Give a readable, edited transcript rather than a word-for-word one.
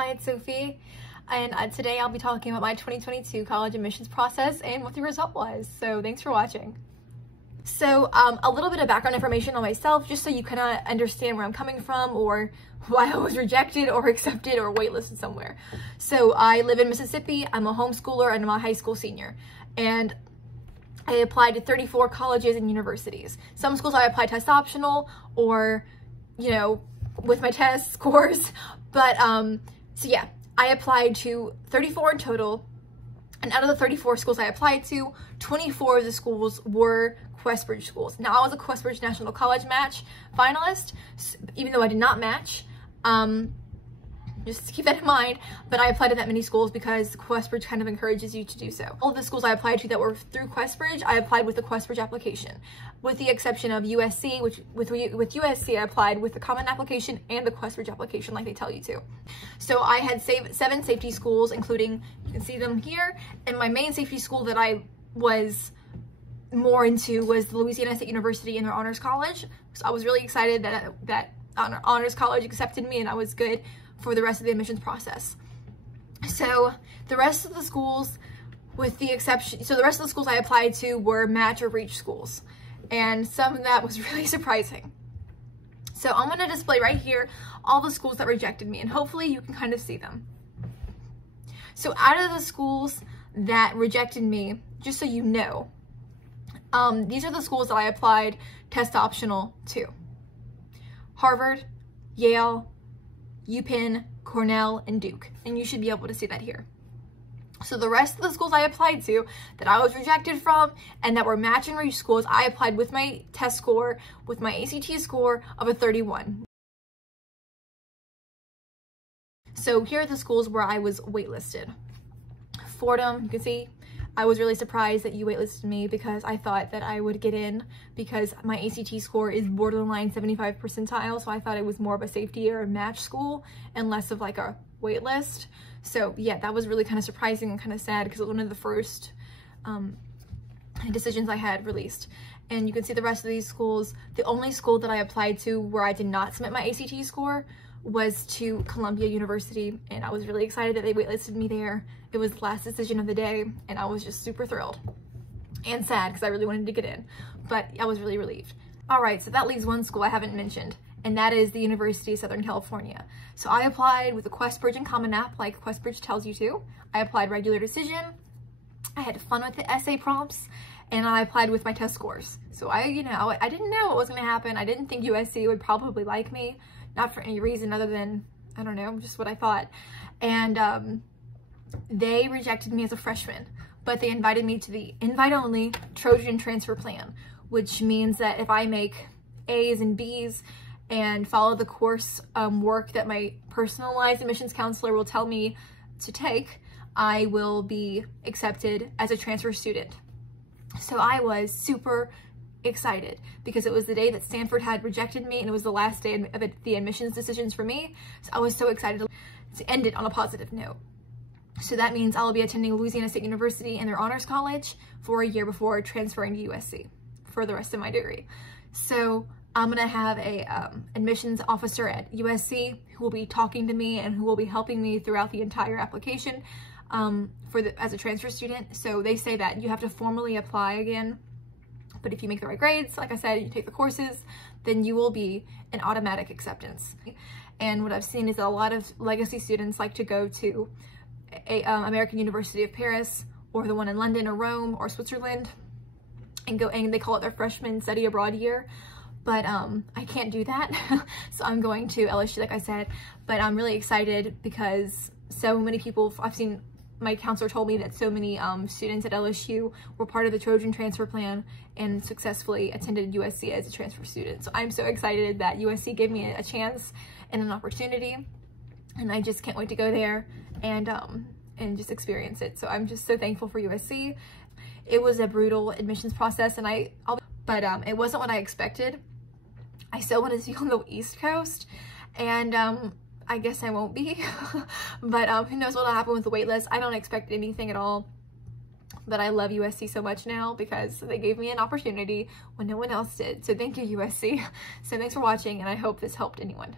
Hi, it's Sophie, and today I'll be talking about my 2022 college admissions process and what the result was. So thanks for watching. So a little bit of background information on myself, just so you kind of understand where I'm coming from or why I was rejected or accepted or waitlisted somewhere. So I live in Mississippi. I'm a homeschooler and I'm a high school senior. And I applied to 34 colleges and universities. Some schools I applied test optional or, you know, with my test scores. But so yeah, I applied to 34 in total. And out of the 34 schools I applied to, 24 of the schools were Questbridge schools. Now, I was a Questbridge National College Match finalist, even though I did not match. Just keep that in mind, but I applied to that many schools because Questbridge kind of encourages you to do so. All of the schools I applied to that were through Questbridge, I applied with the Questbridge application, with the exception of USC, which with USC I applied with the common application and the Questbridge application like they tell you to. So I had 7 safety schools, including, you can see them here, and my main safety school that I was more into was the Louisiana State University and their honors college. So I was really excited that honors college accepted me and I was good for the rest of the admissions process. So the rest of the schools, with the exception, so the rest of the schools I applied to were match or reach schools, and some of that was really surprising. So I'm going to display right here all the schools that rejected me, and hopefully you can kind of see them. So out of the schools that rejected me, just so you know, these are the schools that I applied test optional to: Harvard, Yale, UPenn, Cornell, and Duke. And you should be able to see that here. So the rest of the schools I applied to that I was rejected from and that were match and reach schools, I applied with my test score, with my ACT score of a 31. So here are the schools where I was waitlisted. Fordham, you can see, I was really surprised that you waitlisted me because I thought that I would get in because my ACT score is borderline 75 percentile, so I thought it was more of a safety or a match school and less of like a waitlist. So yeah, that was really kind of surprising and kind of sad because it was one of the first decisions I had released. And you can see the rest of these schools. The only school that I applied to where I did not submit my ACT score was to Columbia University, and I was really excited that they waitlisted me there. It was the last decision of the day, and I was just super thrilled and sad because I really wanted to get in, but I was really relieved. All right, so that leaves one school I haven't mentioned, and that is the University of Southern California. So I applied with the Questbridge and Common App like Questbridge tells you to. I applied regular decision. I had fun with the essay prompts, and I applied with my test scores. So I didn't know what was going to happen. I didn't think USC would probably like me, not for any reason other than, I don't know, just what I thought. And they rejected me as a freshman, but they invited me to the invite-only Trojan transfer plan, which means that if I make A's and B's and follow the course work that my personalized admissions counselor will tell me to take, I will be accepted as a transfer student. So I was super excited because it was the day that Stanford had rejected me and it was the last day of the admissions decisions for me. So I was so excited to end it on a positive note. So that means I'll be attending Louisiana State University and their honors college for a year before transferring to USC for the rest of my degree. So I'm gonna have a admissions officer at USC who will be talking to me and who will be helping me throughout the entire application as a transfer student. So they say that you have to formally apply again, but if you make the right grades, like I said, you take the courses, then you will be an automatic acceptance. And what I've seen is that a lot of legacy students like to go to American University of Paris or the one in London or Rome or Switzerland and they call it their freshman study abroad year. But I can't do that. So I'm going to LSU, like I said, but I'm really excited because so many people, I've seen, my counselor told me that so many students at LSU were part of the Trojan transfer plan and successfully attended USC as a transfer student. So I'm so excited that USC gave me a chance and an opportunity, and I just can't wait to go there and just experience it. So I'm just so thankful for USC. It was a brutal admissions process, and but it wasn't what I expected. I still wanted to be on the East Coast, and I guess I won't be, but who knows what will happen with the waitlist. I don't expect anything at all, but I love USC so much now because they gave me an opportunity when no one else did. So thank you, USC. So thanks for watching, and I hope this helped anyone.